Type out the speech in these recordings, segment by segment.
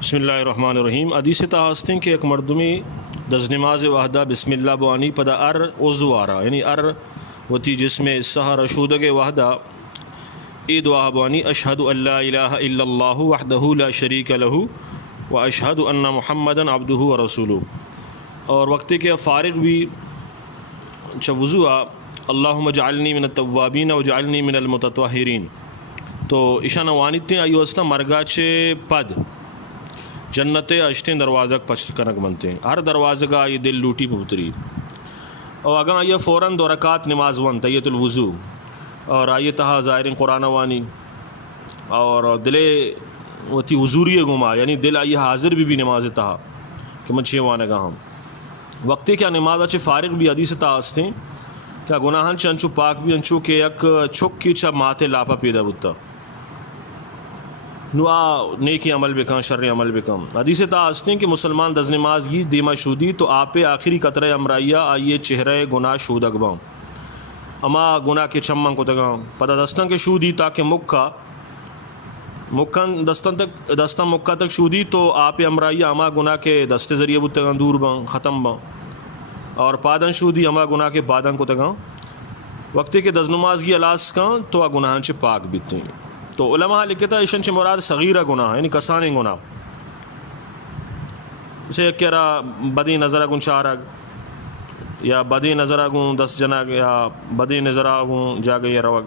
بسم اللہ الرحمن الرحیم. حدیث تا ہستیں کہ ایک مردمی دز نماز وحدہ بسم اللہ بوانی پدا وضو آرا یعنی وتی جس میں سحر شودگ وحدہ ای دعا بوانی اشہد ان لا الہ الا اللہ وحدہ لا شریک لہ و اشہد ان محمدا عبدہ و رسولہ. اور وقت کے فارغ بھی وضو اللہم اجعلنی من التوابین وجعلنی من المتطہرین. تو ایشان وانیتیں آئی وسطہ مرگاچے پد جنت اشتیں دروازہ پچ کنک بنتے ہیں. ہر دروازہ کا یہ دل لوٹی پتری اور اگاں یہ فوراً 2 رکعت نماز ون تیت الوضو اور آئیے تہا ظاہرین قرآن وانی اور دلے وتی حضوری گما یعنی دل آئیے حاضر بھی نماز تہا کہ مچھے وانے گا ہم وقتی کیا نماز اچھے فارغ بھی حدیث تا ہستیں کیا گناہن چنچو پاک بھی انچو کہ یک چھک کی چا ماتے لاپا پیدا بتا نو نیکی عمل بکن شر عمل بکن. حدیث تا ہستیں کہ مسلمان دز نماز گی دیما شودی تو آپ آخری قطرہ امرائیہ آئیے چہرے گناہ شود اگباں اما گناہ کے چمن کو تگاں پتہ دستن کے شودی تاکہ مکن دستن مکہ تک شودی تو آپ امرائیہ اما گناہ کے دستے ذریعے بتگاں دور باں ختم باں اور پادن شودی اما گناہ کے پادن کو تگاں وقتی کے دز نماز گی الاس کاں تو گناہن چے پاک بیتے ہیں. تو علماء لکھتا ہے ایشن چھ مراد صغیرہ گناہ یعنی کسانے گناہ اسے کہہ رہا بدی نظر اگن چارگ یا بدی نظر اگن 10 جنا یا بدی نظر اگن جا گئی روگ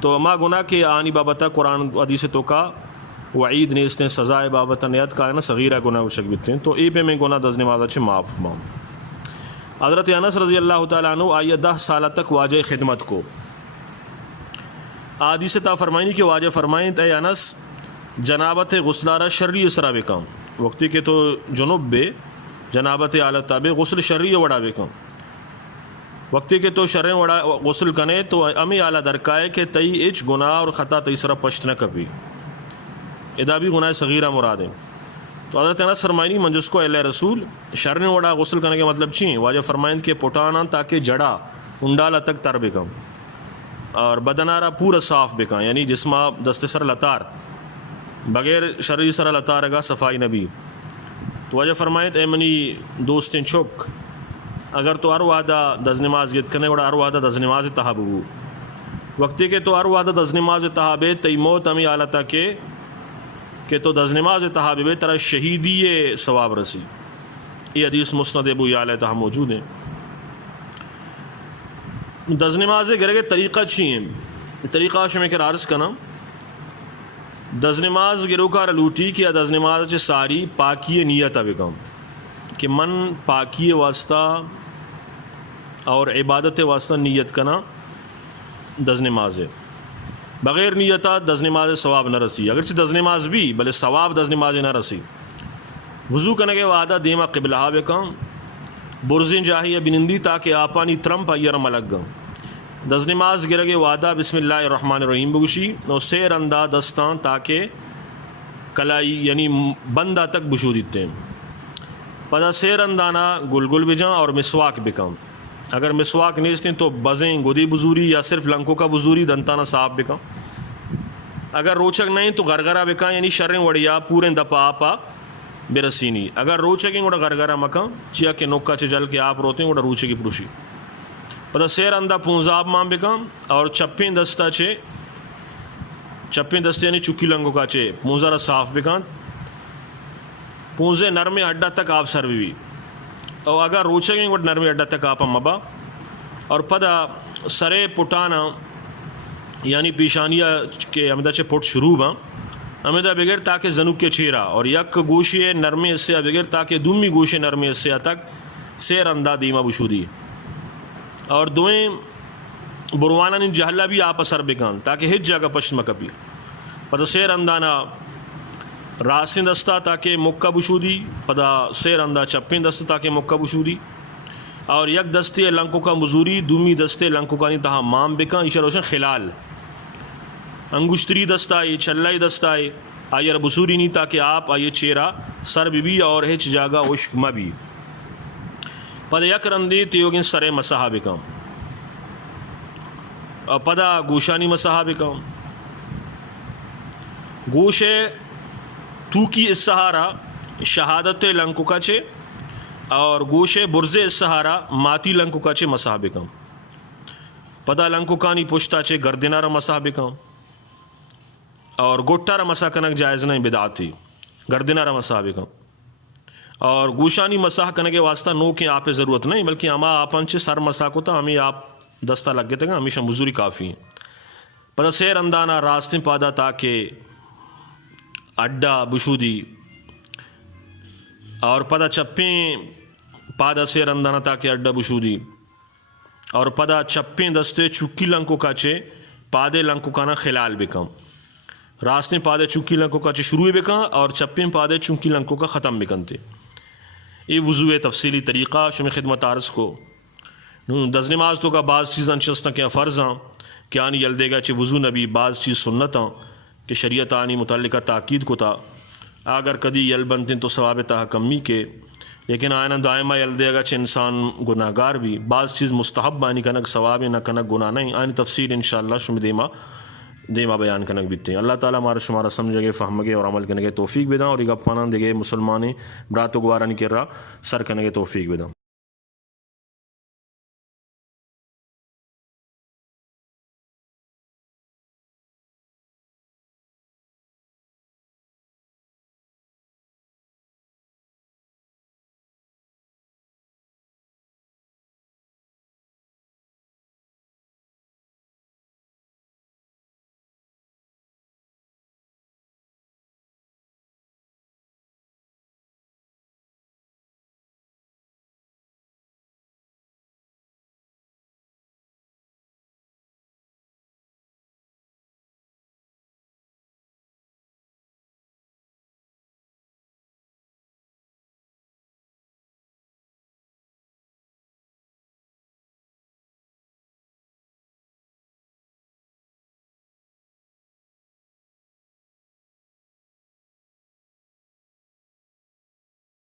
تو ما گناہ کے آنی بابتا قرآن حدیث تو کا وعید نیستیں سزائے بابتا نیت کا ہے نا صغیرہ گناہ وشک بیتے ہیں. تو ای پہ میں گناہ دز نمازہ چھ معاف مام. حضرت انس رضی اللہ تعالیٰ عنہ آئیے 10 سالہ تک واجہ خدمت کو حدیث تا فرمائنی کہ واجہ فرمائیں اے انس جنابت غسلارہ شرعی اسرا بکم وقتی کہ تو جنوب بے جنابت اعلیٰ تابع غسل شرعی وڑا بکم وقتی کہ تو شرع وڑا غسل کنے تو امی اعلیٰ درکائے کہ تئی اچ گناہ اور خطا تیسرا پشت نہ کبھی ادا بھی گناہ صغیرہ مراد ہے. تو حضرت انس فرمائنی من جس کو اللہ رسول شرع وڑا غسل کرنے کے مطلب چین واجہ فرمائیں کہ پٹانا تاکہ جڑا انڈالا تک تر بکم اور بدنارا پورا صاف بکا یعنی جسمہ دست سر لطار بغیر شرعی سر لطار گا صفائی نبی. تو وجہ فرمائیں اے منی دوستیں چھک اگر تو ہر وعدہ دز نماز گیت کرنے وڑا ہر وعدہ دز نماز تحابو وقتی کہ تو ہر وعدہ دز نماز تحابے تی موت امی آلتا کہ تو دز نماز تحابے ترہ شہیدی ثواب رسی. یہ حدیث مسند ابو یعلا تہا موجود ہیں. دز نماز گرے طریقہ چین طریقہ شمی کر عرض کنا دز نماز گرو کا لوٹی کہ دز نماز چ ساری پاکی نیت بکم کہ من پاکی واسطہ اور عبادت واسطہ نیت کنا دز نماز بغیر نیتا دز نماز ثواب نہ رسی اگرچہ دز نماز بھی بلے ثواب دز نماز نہ رسی. وضو کرنے کے وعدہ دیما قبلہ بکم برزین جاہیہ بنندی تاکہ آپانی ترمپ ایرم الگ دز نماز گرے گے وعدہ بسم اللہ الرحمن الرحیم بگوشی اور سیر اندہ دستان تاکہ کلائی یعنی بندہ تک بشو دیتے ہیں. پدا سیر اندانا گل بجاں اور مسواک بکم اگر مسواک نیستیں تو بزیں گدی بزوری یا صرف لنکوں کا بزوری دنتانا صاف بکم. اگر روچک نہیں تو غرغرہ بکا یعنی شریں وڑیا پورے دپا آپا برسینی اگر روچکی گوڑا غرغرہ مکان چیا کہ نوکا چے جل کے آپ روتے ہیں گوڑا روچکی پروشی پتہ سیر اندہ پونزاب ماں بکام اور چپیں دستے یعنی چکی لنگو کا چے پونزہ را صاف بکان پونزے نرم اڈا تک آپ سر بھی اور اگر روچکی گوڑا نرم اڈا تک آپ مبا اور پتہ سرے پٹانا یعنی پیشانیہ کے امیدہ چے پٹ شروع باں امیدہ بغیر تاکہ زنوک کے چھیرا اور یک گوشی نرمی حصہ بغیر تاکہ دومی گوشی نرمی حصہ تک سیر اندہ دیما بشودی اور دوئیں بروانا نن جہلہ بھی آپ اثر بکان تاکہ ہج جگہ پشت مکبی پتہ سیر اندانا راسن دستا تاکہ مکہ بشودی پتہ سیر اندہ چپیں دستا تاکہ مکہ بشودی اور یک دستے لنکوں کا مزوری دومی دستے لنکوں کا نہیں تہا مام بکان ایشہ روشن خلال انگشتری دستائی چلائی دستائی آئیر بسوری نہیں تاکہ آپ آئیے چیرا سر بھی اور ہچ جاگا عشق مبی پدا یک رندی تیوگن سر مسحا بکم پدا گوشانی مسحا بکم گوشے تو کی اس سہارا شہادت لنکو کچے اور گوشے برزے اس سہارا ماتی لنکو کچے مسح بکم پدا لنکو کانی پشتا چے گردنا را مسح بکم اور گوٹا را مسح کنک جائز نہیں بدعت تھی گردنا را مسح بکم اور گوشانی مسح کنک واسطہ نو کہ آپ ضرورت نہیں بلکہ ہما آپن چے سر مسح کو تا ہمیں آپ دستہ لگ گئے تھے ہمیشہ مزوری کافی ہیں پدا سیر اندانا راستیں پادا تاکہ اڈا بشودی اور پدا چپیں پادا سیر اندانا تاکہ اڈا بشودی اور پدا چپیں دستے چکی لنکو کچے پادے لنکو کانا خلال بکم راستیں پادے چکی لنکو کچے شروع بکم اور چپیں پادے چکی لنکو کا ختم بکن تھے یہ وضو تفصیلی طریقہ شمی خدمت عرض کو دز نماز تو کا بعض چیزاں چستاں کیا فرض ہاں کیا نہیں یل گا چی وضو نبی بعض چیز سنتاں کہ شریعت آنی متعلقہ تاکید کو تا اگر کدی یل بنتیں تو ثواب تاہ کمی کے لیکن آئینہ دائمہ یل دے گا چھ انسان گناہ گار بھی بعض چیز مستحب بانی کنک ثواب نہ کنک گناہ نہیں آئین تفسیر انشاءاللہ شم دیما بیان کنک بیتے ہیں اللہ تعالیٰ ہمارا شمارا سمجھے گے فہم گے اور عمل کرنے کے توفیق بداں اور ایک افانان دے گے مسلمانی برات و گوارن کر رہا سر کرنے کے توفیق بداں